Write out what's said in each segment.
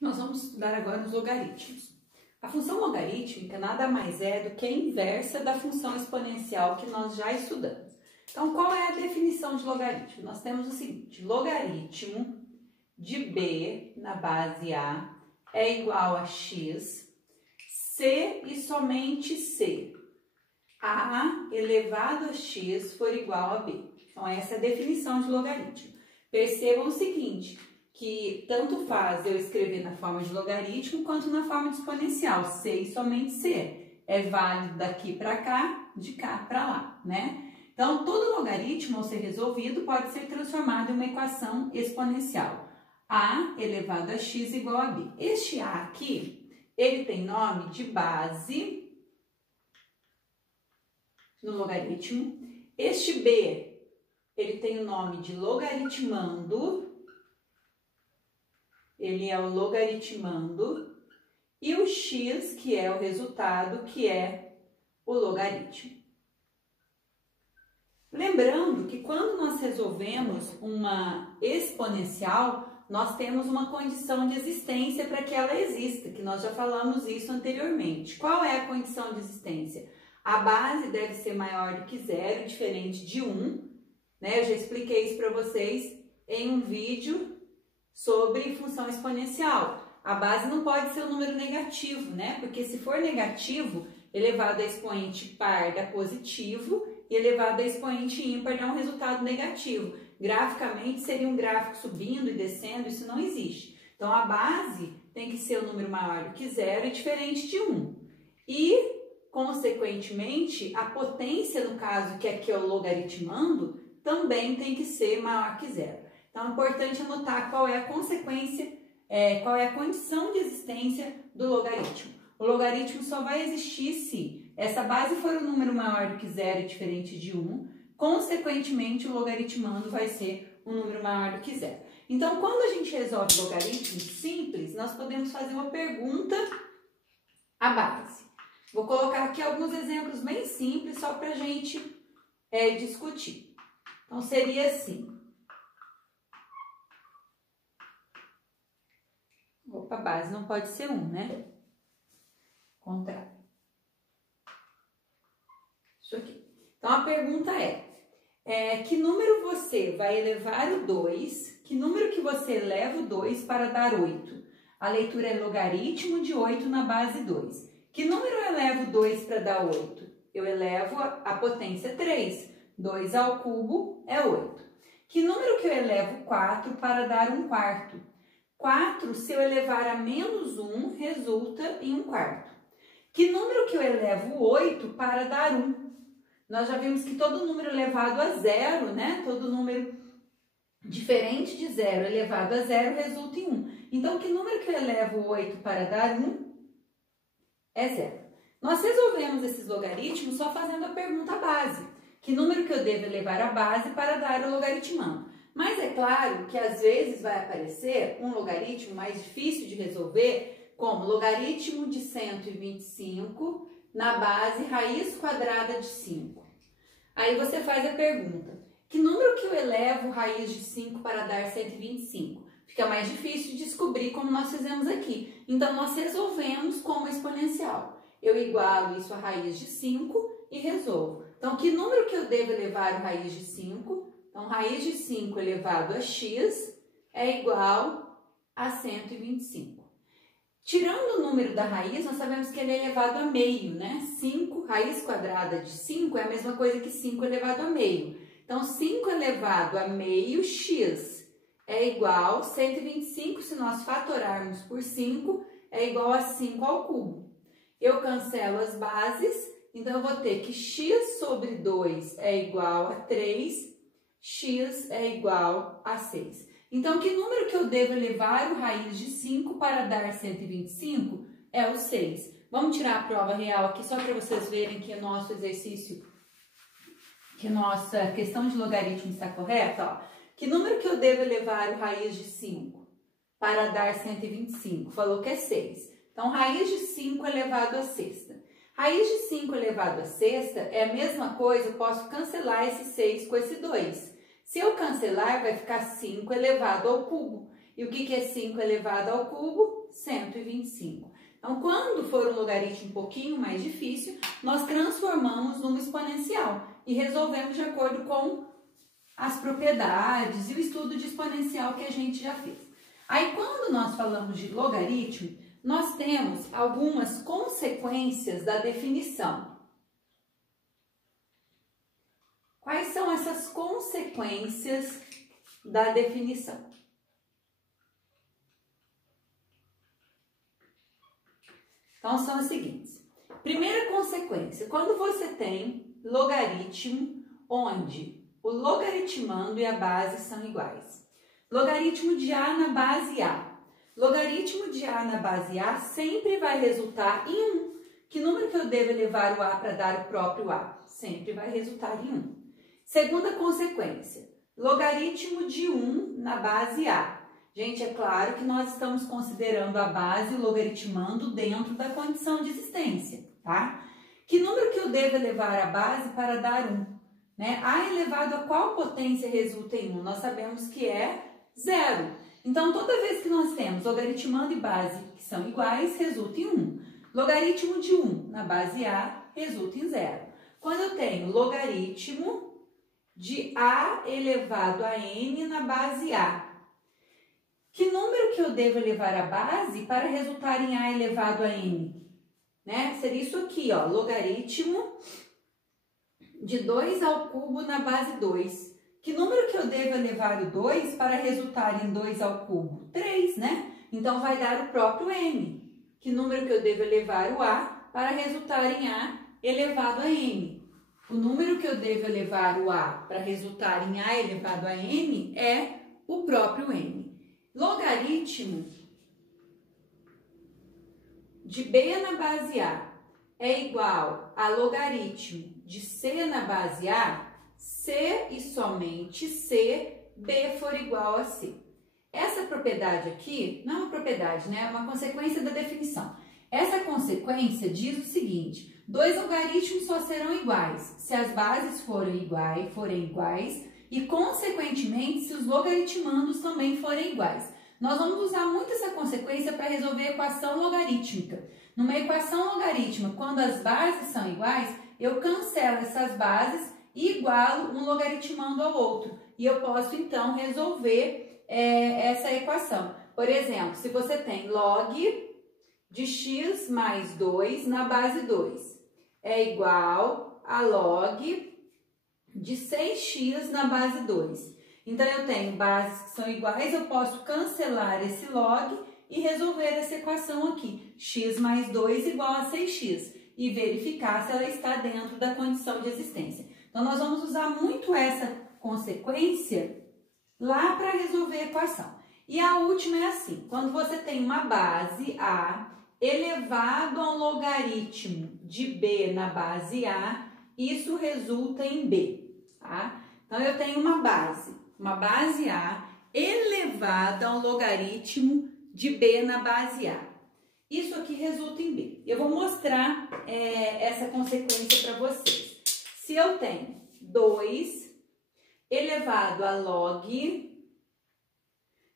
Nós vamos estudar agora os logaritmos. A função logarítmica nada mais é do que a inversa da função exponencial que nós já estudamos. Então, qual é a definição de logaritmo? Nós temos o seguinte: logaritmo de b na base a é igual a x, c e somente c. A elevado a x for igual a b. Então, essa é a definição de logaritmo. Percebam o seguinte, que tanto faz eu escrever na forma de logaritmo quanto na forma de exponencial, c e somente c. É válido daqui para cá, de cá para lá, né? Então, todo logaritmo, ao ser resolvido, pode ser transformado em uma equação exponencial. A elevado a x igual a b. Este a aqui, ele tem nome de base no logaritmo. Este b, ele tem o nome de logaritmando. Ele é o logaritmando, e o x, que é o resultado, que é o logaritmo. Lembrando que quando nós resolvemos uma exponencial, nós temos uma condição de existência para que ela exista, que nós já falamos isso anteriormente. Qual é a condição de existência? A base deve ser maior do que zero, diferente de 1, né? Eu já expliquei isso para vocês em um vídeo sobre função exponencial. A base não pode ser um número negativo, né? Porque se for negativo, elevado a expoente par dá positivo e elevado a expoente ímpar dá um resultado negativo. Graficamente seria um gráfico subindo e descendo, isso não existe. Então a base tem que ser um número maior do que zero e diferente de 1. E, consequentemente, a potência, no caso que aqui é o logaritmando, também tem que ser maior que zero. Então, é importante anotar qual é a consequência, qual é a condição de existência do logaritmo. O logaritmo só vai existir se essa base for um número maior do que zero e diferente de 1, consequentemente, o logaritmando vai ser um número maior do que zero. Então, quando a gente resolve logaritmos simples, nós podemos fazer uma pergunta à base. Vou colocar aqui alguns exemplos bem simples, só para a gente discutir. Então, seria assim. Opa, a base não pode ser 1, né? Contrário. Isso aqui. Então, a pergunta é que número você vai elevar o 2? Que número que você eleva o 2 para dar 8? A leitura é logaritmo de 8 na base 2. Que número eu elevo 2 para dar 8? Eu elevo a potência 3. 2 ao cubo é 8. Que número que eu elevo 4 para dar 1 quarto? 4, se eu elevar a menos 1, resulta em 1 quarto. Que número que eu elevo 8 para dar 1? Nós já vimos que todo número elevado a zero, né? Todo número diferente de zero elevado a zero resulta em 1. Então, que número que eu elevo 8 para dar 1? É zero. Nós resolvemos esses logaritmos só fazendo a pergunta base. Que número que eu devo elevar a base para dar o logaritmando? Mas é claro que às vezes vai aparecer um logaritmo mais difícil de resolver, como logaritmo de 125 na base raiz quadrada de 5. Aí você faz a pergunta: que número que eu elevo raiz de 5 para dar 125? Fica mais difícil de descobrir como nós fizemos aqui. Então, nós resolvemos como exponencial. Eu igualo isso a raiz de 5 e resolvo. Então, que número que eu devo elevar a raiz de 5? Então, raiz de 5 elevado a x é igual a 125. Tirando o número da raiz, nós sabemos que ele é elevado a meio, né? 5, raiz quadrada de 5 é a mesma coisa que 5 elevado a meio. Então, 5 elevado a meio x é igual a 125, se nós fatorarmos por 5, é igual a 5 ao cubo. Eu cancelo as bases, então eu vou ter que x sobre 2 é igual a 3, x é igual a 6. Então, que número que eu devo elevar o raiz de 5 para dar 125? É o 6. Vamos tirar a prova real aqui, só para vocês verem que o nosso exercício, que a nossa questão de logaritmo está correta. Ó. Que número que eu devo elevar o raiz de 5 para dar 125? Falou que é 6. Então, raiz de 5 elevado a sexta. Raiz de 5 elevado a sexta é a mesma coisa, eu posso cancelar esse 6 com esse 2. Se eu cancelar, vai ficar 5 elevado ao cubo. E o que é 5 elevado ao cubo? 125. Então, quando for um logaritmo um pouquinho mais difícil, nós transformamos numa exponencial e resolvemos de acordo com as propriedades e o estudo de exponencial que a gente já fez. Aí, quando nós falamos de logaritmo, nós temos algumas consequências da definição. Quais são essas consequências da definição? Então, são as seguintes. Primeira consequência, quando você tem logaritmo onde o logaritmando e a base são iguais. Logaritmo de A na base A. Logaritmo de A na base A sempre vai resultar em 1. Que número que eu devo elevar o A para dar o próprio A? Sempre vai resultar em 1. Segunda consequência, logaritmo de 1 na base A. Gente, é claro que nós estamos considerando a base logaritmando dentro da condição de existência, tá? Que número que eu devo elevar a base para dar 1? Né? A elevado a qual potência resulta em 1? Nós sabemos que é 0. Então, toda vez que nós temos logaritmando e base que são iguais, resulta em 1. Logaritmo de 1 na base A resulta em 0. Quando eu tenho logaritmo de A elevado a N na base A, que número que eu devo elevar a base para resultar em A elevado a N? Né? Seria isso aqui, ó, logaritmo de 2 ao cubo na base 2. Que número que eu devo elevar o 2 para resultar em 2 ao cubo? 3, né? Então, vai dar o próprio N. Que número que eu devo elevar o A para resultar em A elevado a N? O número que eu devo elevar o A para resultar em A elevado a N é o próprio N. Logaritmo de B na base A é igual a logaritmo de C na base A, C e somente C, B for igual a C. Essa propriedade aqui, não é uma propriedade, né? É uma consequência da definição. Essa consequência diz o seguinte: dois logaritmos só serão iguais se as bases forem iguais e, consequentemente, se os logaritmandos também forem iguais. Nós vamos usar muito essa consequência para resolver a equação logarítmica. Numa equação logarítmica, quando as bases são iguais, eu cancelo essas bases e igualo um logaritmando ao outro. E eu posso, então, resolver essa equação. Por exemplo, se você tem log de x mais 2 na base 2 é igual a log de 6x na base 2. Então, eu tenho bases que são iguais, eu posso cancelar esse log e resolver essa equação aqui. X mais 2 igual a 6x. E verificar se ela está dentro da condição de existência. Então, nós vamos usar muito essa consequência lá para resolver a equação. E a última é assim: quando você tem uma base A elevado a um logaritmo de B na base A, isso resulta em B, tá? Então, eu tenho uma base A elevada a um logaritmo de B na base A. Isso aqui resulta em B. Eu vou mostrar essa consequência para vocês. Se eu tenho 2 elevado a log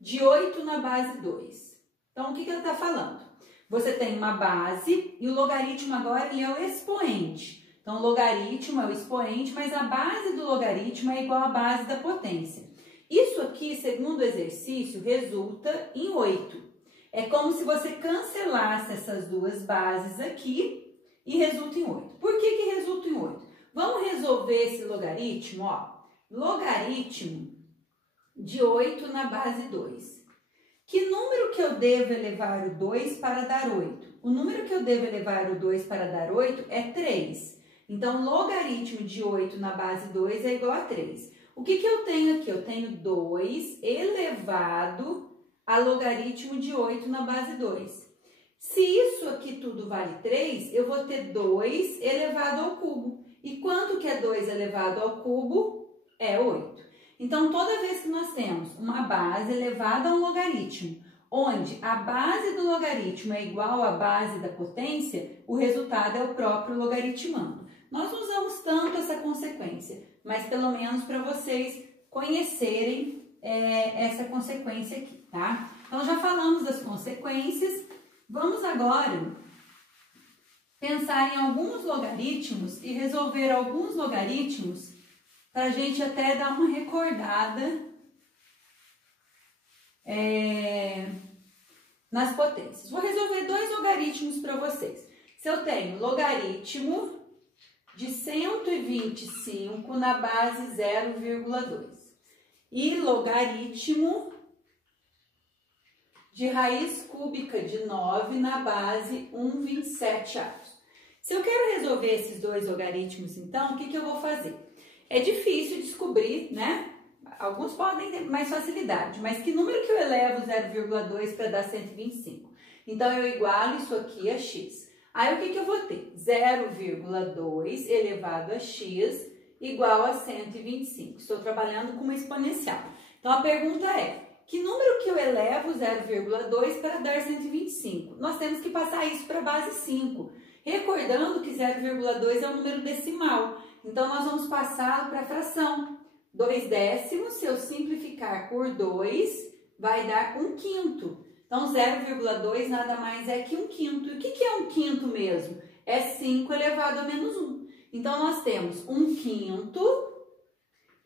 de 8 na base 2. Então, o que ela está falando? Você tem uma base e o logaritmo agora ele é o expoente. Então, o logaritmo é o expoente, mas a base do logaritmo é igual à base da potência. Isso aqui, segundo o exercício, resulta em 8. É como se você cancelasse essas duas bases aqui e resulta em 8. Por que resulta em 8? Vamos resolver esse logaritmo, ó. Logaritmo de 8 na base 2. Que número que eu devo elevar o 2 para dar 8? O número que eu devo elevar o 2 para dar 8 é 3. Então, logaritmo de 8 na base 2 é igual a 3. O que eu tenho aqui? Eu tenho 2 elevado a logaritmo de 8 na base 2. Se isso aqui tudo vale 3, eu vou ter 2 elevado ao cubo. E quanto que é 2 elevado ao cubo? É 8. Então, toda vez que nós temos uma base elevada a um logaritmo, onde a base do logaritmo é igual à base da potência, o resultado é o próprio logaritmando. Nós não usamos tanto essa consequência, mas pelo menos para vocês conhecerem essa consequência aqui, tá? Então, já falamos das consequências. Vamos agora pensar em alguns logaritmos e resolver alguns logaritmos para a gente até dar uma recordada nas potências. Vou resolver 2 logaritmos para vocês. Se eu tenho logaritmo de 125 na base 0,2 e logaritmo de raiz cúbica de 9 na base 1,27 avos. Se eu quero resolver esses 2 logaritmos, então, o que eu vou fazer? É difícil descobrir, né? Alguns podem ter mais facilidade, mas que número que eu elevo 0,2 para dar 125? Então, eu igualo isso aqui a x. Aí, o que eu vou ter? 0,2 elevado a x igual a 125. Estou trabalhando com uma exponencial. Então, a pergunta é, que número que eu elevo 0,2 para dar 125? Nós temos que passar isso para a base 5. Recordando que 0,2 é um número decimal. Então, nós vamos passá-lo para a fração. 2 décimos, se eu simplificar por 2, vai dar 1/5. Então, 0,2 nada mais é que 1/5. E o que é 1/5 mesmo? É 5 elevado a menos 1. Então, nós temos 1/5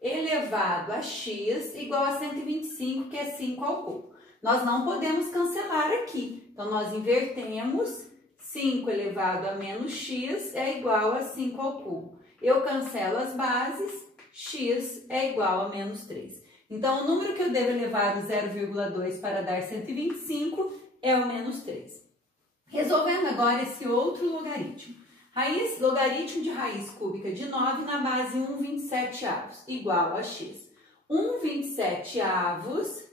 elevado a x igual a 125, que é 5 ao cubo. Nós não podemos cancelar aqui. Então, nós invertemos. 5 elevado a menos x é igual a 5 ao cubo. Eu cancelo as bases, x é igual a menos 3. Então, o número que eu devo elevar o 0,2 para dar 125 é o menos 3. Resolvendo agora esse outro logaritmo. Logaritmo de raiz cúbica de 9 na base 1,27 avos, igual a x. 1,27 avos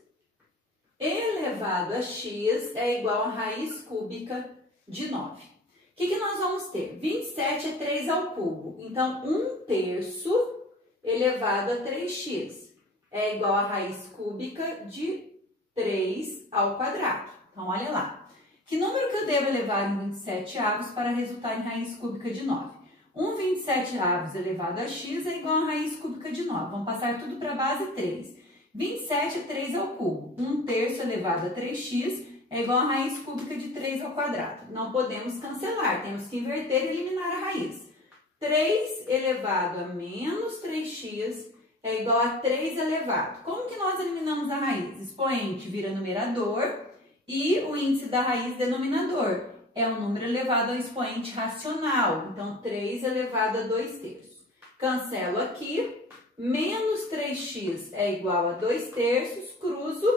elevado a x é igual a raiz cúbica de 9. O que nós vamos ter? 27 é 3 ao cubo. Então, 1/3 elevado a 3x é igual a raiz cúbica de 3 ao quadrado. Então, olha lá. Que número que eu devo elevar em 27 avos para resultar em raiz cúbica de 9? 1/27 avos elevado a x é igual a raiz cúbica de 9. Vamos passar tudo para a base 3. 27 é 3 ao cubo. 1/3 elevado a 3x é igual a raiz cúbica de 3 ao quadrado. Não podemos cancelar, temos que inverter e eliminar a raiz. 3 elevado a menos 3x é igual a 3 elevado. Como que nós eliminamos a raiz? Expoente vira numerador e o índice da raiz denominador. É um número elevado ao expoente racional. Então, 3 elevado a 2/3. Cancelo aqui. Menos 3x é igual a 2/3. Cruzo.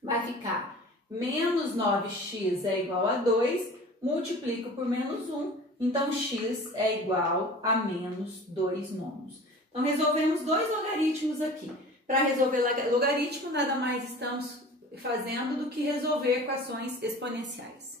Vai ficar menos 9x é igual a 2. Multiplico por menos 1. Então, x é igual a menos 2/9. Então, resolvemos 2 logaritmos aqui. Para resolver logaritmo, nada mais estamos fazendo do que resolver equações exponenciais.